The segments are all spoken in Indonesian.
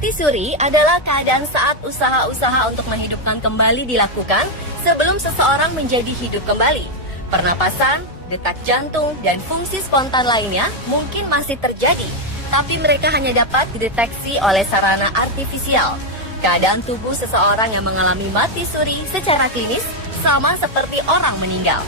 Mati suri adalah keadaan saat usaha-usaha untuk menghidupkan kembali dilakukan sebelum seseorang menjadi hidup kembali. Pernapasan, detak jantung, dan fungsi spontan lainnya mungkin masih terjadi, tapi mereka hanya dapat dideteksi oleh sarana artifisial. Keadaan tubuh seseorang yang mengalami mati suri secara klinis sama seperti orang meninggal.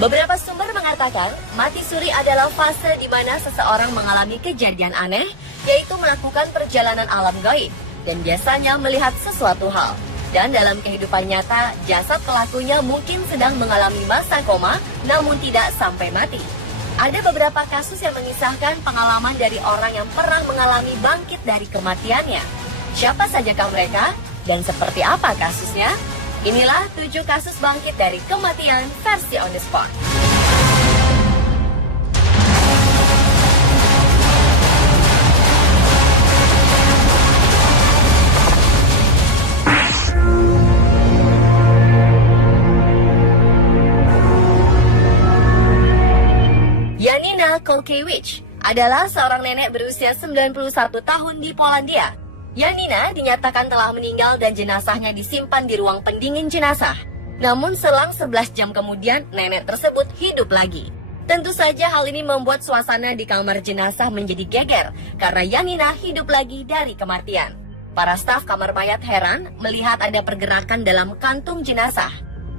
Beberapa sumber mengatakan mati suri adalah fase di mana seseorang mengalami kejadian aneh, yaitu melakukan perjalanan alam gaib dan biasanya melihat sesuatu hal. Dan dalam kehidupan nyata, jasad pelakunya mungkin sedang mengalami masa koma, namun tidak sampai mati. Ada beberapa kasus yang mengisahkan pengalaman dari orang yang pernah mengalami bangkit dari kematiannya. Siapa sajakah mereka dan seperti apa kasusnya? Inilah 7 kasus bangkit dari kematian versi on the spot. Janina Kolkiewicz adalah seorang nenek berusia 91 tahun di Polandia. Janina dinyatakan telah meninggal dan jenazahnya disimpan di ruang pendingin jenazah. Namun selang 11 jam kemudian, nenek tersebut hidup lagi. Tentu saja hal ini membuat suasana di kamar jenazah menjadi geger karena Janina hidup lagi dari kematian. Para staf kamar mayat heran melihat ada pergerakan dalam kantung jenazah.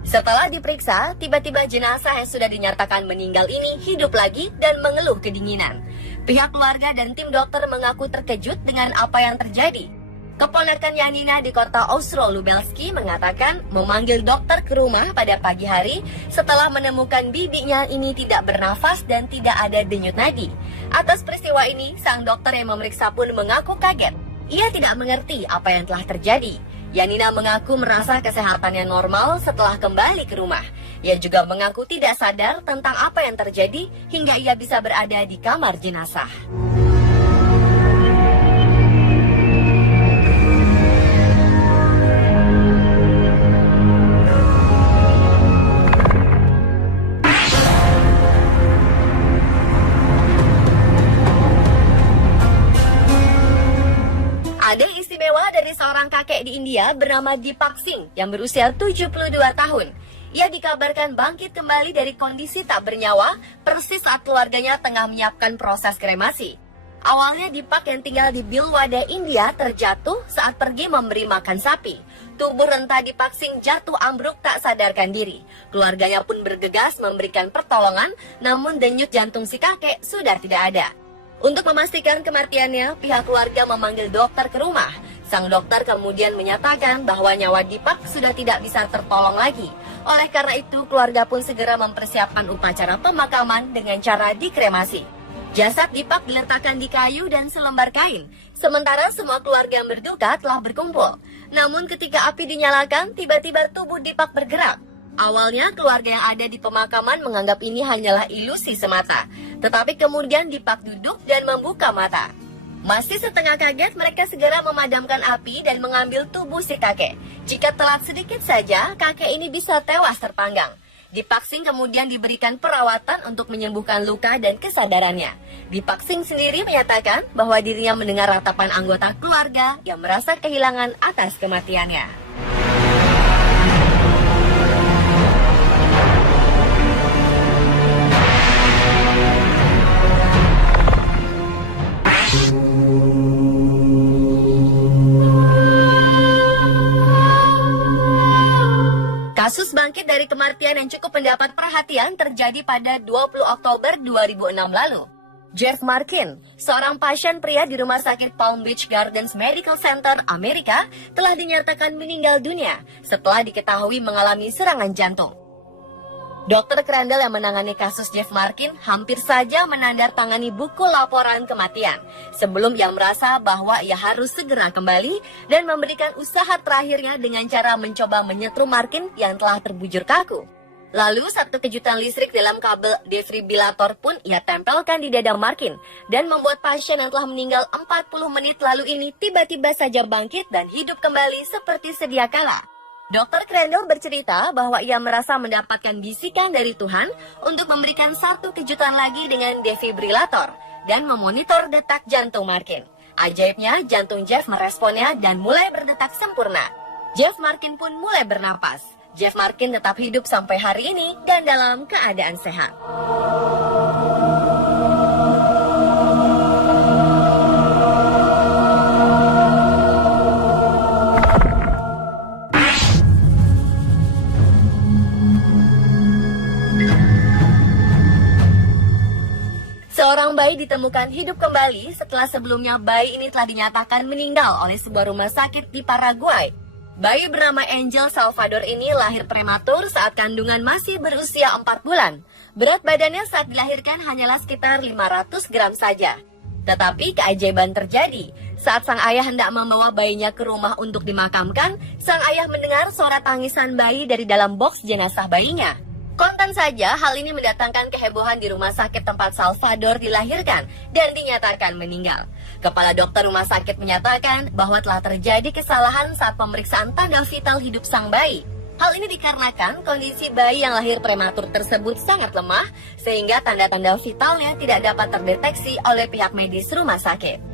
Setelah diperiksa, tiba-tiba jenazah yang sudah dinyatakan meninggal ini hidup lagi dan mengeluh kedinginan. Pihak keluarga dan tim dokter mengaku terkejut dengan apa yang terjadi. Keponakan Janina di kota Oslo-Lubelski mengatakan memanggil dokter ke rumah pada pagi hari setelah menemukan bibinya ini tidak bernafas dan tidak ada denyut nadi. Atas peristiwa ini, sang dokter yang memeriksa pun mengaku kaget. Ia tidak mengerti apa yang telah terjadi. Janina mengaku merasa kesehatannya normal setelah kembali ke rumah. Ia juga mengaku tidak sadar tentang apa yang terjadi hingga ia bisa berada di kamar jenazah. Ada istimewa dari seorang kakek di India bernama Deepak Singh yang berusia 72 tahun. Ia dikabarkan bangkit kembali dari kondisi tak bernyawa persis saat keluarganya tengah menyiapkan proses kremasi. Awalnya Deepak yang tinggal di Bhilwara, India terjatuh saat pergi memberi makan sapi. Tubuh renta Deepak Singh jatuh ambruk tak sadarkan diri. Keluarganya pun bergegas memberikan pertolongan, namun denyut jantung si kakek sudah tidak ada. Untuk memastikan kematiannya, pihak keluarga memanggil dokter ke rumah. Sang dokter kemudian menyatakan bahwa nyawa Deepak sudah tidak bisa tertolong lagi. Oleh karena itu, keluarga pun segera mempersiapkan upacara pemakaman dengan cara dikremasi. Jasad Deepak diletakkan di kayu dan selembar kain. Sementara semua keluarga yang berduka telah berkumpul. Namun ketika api dinyalakan, tiba-tiba tubuh Deepak bergerak. Awalnya keluarga yang ada di pemakaman menganggap ini hanyalah ilusi semata. Tetapi kemudian Deepak duduk dan membuka mata. Masih setengah kaget, mereka segera memadamkan api dan mengambil tubuh si kakek. Jika telat sedikit saja, kakek ini bisa tewas terpanggang. Deepak Singh kemudian diberikan perawatan untuk menyembuhkan luka dan kesadarannya. Deepak Singh sendiri menyatakan bahwa dirinya mendengar ratapan anggota keluarga yang merasa kehilangan atas kematiannya. Kasus bangkit dari kematian yang cukup mendapat perhatian terjadi pada 20 Oktober 2006 lalu. Jeff Markin, seorang pasien pria di Rumah Sakit Palm Beach Gardens Medical Center, Amerika, telah dinyatakan meninggal dunia setelah diketahui mengalami serangan jantung. Dokter Crandall yang menangani kasus Jeff Markin hampir saja menandatangani buku laporan kematian sebelum ia merasa bahwa ia harus segera kembali dan memberikan usaha terakhirnya dengan cara mencoba menyetrum Markin yang telah terbujur kaku. Lalu satu kejutan listrik dalam kabel defibrilator pun ia tempelkan di dada Markin dan membuat pasien yang telah meninggal 40 menit lalu ini tiba-tiba saja bangkit dan hidup kembali seperti sedia kala. Dr. Crandall bercerita bahwa ia merasa mendapatkan bisikan dari Tuhan untuk memberikan satu kejutan lagi dengan defibrilator dan memonitor detak jantung Markin. Ajaibnya, jantung Jeff meresponnya dan mulai berdetak sempurna. Jeff Markin pun mulai bernapas. Jeff Markin tetap hidup sampai hari ini dan dalam keadaan sehat. Seorang bayi ditemukan hidup kembali setelah sebelumnya bayi ini telah dinyatakan meninggal oleh sebuah rumah sakit di Paraguay. Bayi bernama Angel Salvador ini lahir prematur saat kandungan masih berusia 4 bulan. Berat badannya saat dilahirkan hanyalah sekitar 500 gram saja. Tetapi keajaiban terjadi. Saat sang ayah hendak membawa bayinya ke rumah untuk dimakamkan, sang ayah mendengar suara tangisan bayi dari dalam boks jenazah bayinya. Kontan saja, hal ini mendatangkan kehebohan di rumah sakit tempat Salvador dilahirkan dan dinyatakan meninggal. Kepala dokter rumah sakit menyatakan bahwa telah terjadi kesalahan saat pemeriksaan tanda vital hidup sang bayi. Hal ini dikarenakan kondisi bayi yang lahir prematur tersebut sangat lemah, sehingga tanda-tanda vitalnya tidak dapat terdeteksi oleh pihak medis rumah sakit.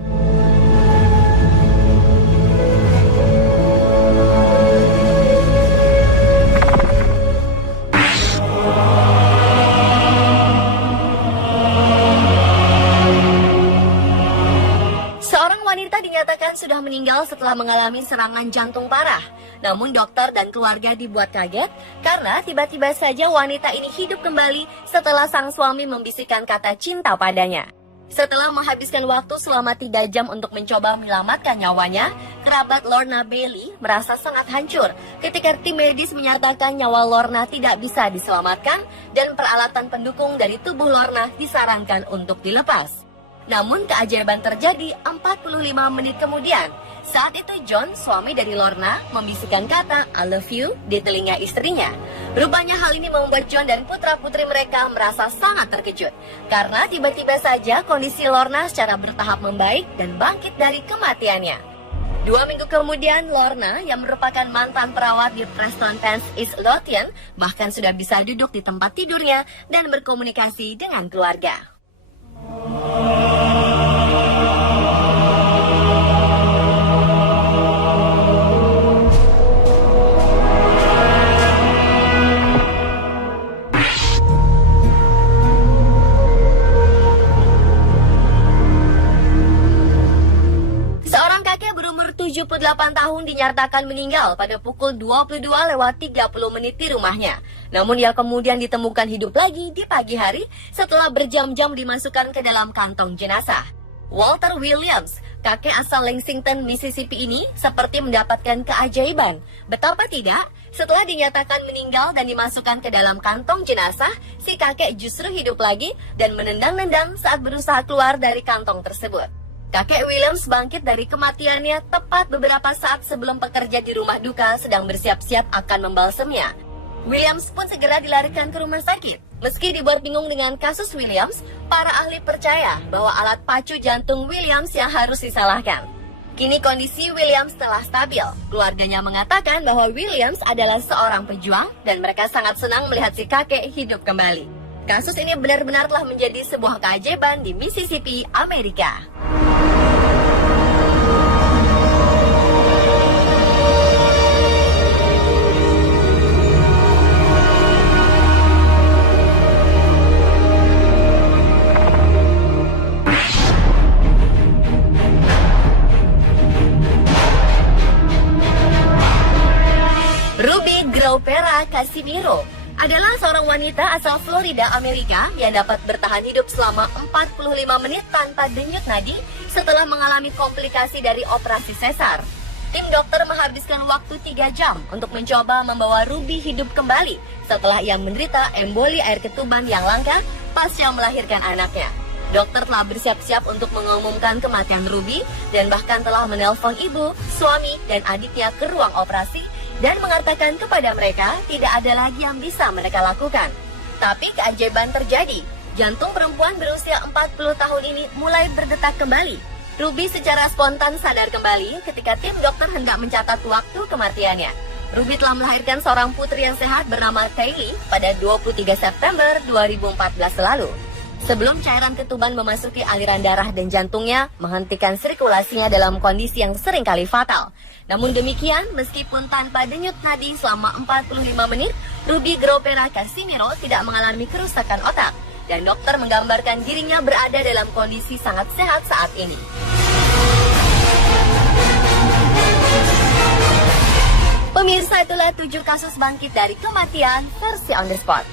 Wanita dinyatakan sudah meninggal setelah mengalami serangan jantung parah. Namun dokter dan keluarga dibuat kaget karena tiba-tiba saja wanita ini hidup kembali setelah sang suami membisikkan kata cinta padanya. Setelah menghabiskan waktu selama 3 jam untuk mencoba menyelamatkan nyawanya, kerabat Lorna Bailey merasa sangat hancur ketika tim medis menyatakan nyawa Lorna tidak bisa diselamatkan dan peralatan pendukung dari tubuh Lorna disarankan untuk dilepas. Namun keajaiban terjadi 45 menit kemudian. Saat itu John, suami dari Lorna, membisikkan kata I love you di telinga istrinya. Rupanya hal ini membuat John dan putra-putri mereka merasa sangat terkejut. Karena tiba-tiba saja kondisi Lorna secara bertahap membaik dan bangkit dari kematiannya. 2 minggu kemudian, Lorna yang merupakan mantan perawat di Preston Pans East Lothian bahkan sudah bisa duduk di tempat tidurnya dan berkomunikasi dengan keluarga. Seorang kakek berumur 78 tahun dinyatakan meninggal pada pukul 22:30 di rumahnya. Namun ia kemudian ditemukan hidup lagi di pagi hari setelah berjam-jam dimasukkan ke dalam kantong jenazah. Walter Williams, kakek asal Lexington, Mississippi ini seperti mendapatkan keajaiban. Betapa tidak, setelah dinyatakan meninggal dan dimasukkan ke dalam kantong jenazah, si kakek justru hidup lagi dan menendang-nendang saat berusaha keluar dari kantong tersebut. Kakek Williams bangkit dari kematiannya tepat beberapa saat sebelum pekerja di rumah duka sedang bersiap-siap akan membalsemnya. Williams pun segera dilarikan ke rumah sakit. Meski dibuat bingung dengan kasus Williams, para ahli percaya bahwa alat pacu jantung Williams yang harus disalahkan. Kini kondisi Williams telah stabil. Keluarganya mengatakan bahwa Williams adalah seorang pejuang dan mereka sangat senang melihat si kakek hidup kembali. Kasus ini benar-benar telah menjadi sebuah keajaiban di Mississippi, Amerika. Ruby Graupera Casimiro adalah seorang wanita asal Florida, Amerika yang dapat bertahan hidup selama 45 menit tanpa denyut nadi setelah mengalami komplikasi dari operasi sesar. Tim dokter menghabiskan waktu 3 jam untuk mencoba membawa Ruby hidup kembali setelah ia menderita emboli air ketuban yang langka pasca melahirkan anaknya. Dokter telah bersiap-siap untuk mengumumkan kematian Ruby dan bahkan telah menelpon ibu, suami, dan adiknya ke ruang operasi dan mengatakan kepada mereka tidak ada lagi yang bisa mereka lakukan. Tapi keajaiban terjadi. Jantung perempuan berusia 40 tahun ini mulai berdetak kembali. Ruby secara spontan sadar kembali ketika tim dokter hendak mencatat waktu kematiannya. Ruby telah melahirkan seorang putri yang sehat bernama Kaylee pada 23 September 2014 lalu. Sebelum cairan ketuban memasuki aliran darah dan jantungnya, menghentikan sirkulasinya dalam kondisi yang seringkali fatal. Namun demikian, meskipun tanpa denyut nadi selama 45 menit, Ruby Gropera Casimiro tidak mengalami kerusakan otak. Dan dokter menggambarkan dirinya berada dalam kondisi sangat sehat saat ini. Pemirsa, itulah 7 kasus bangkit dari kematian versi On The Spot.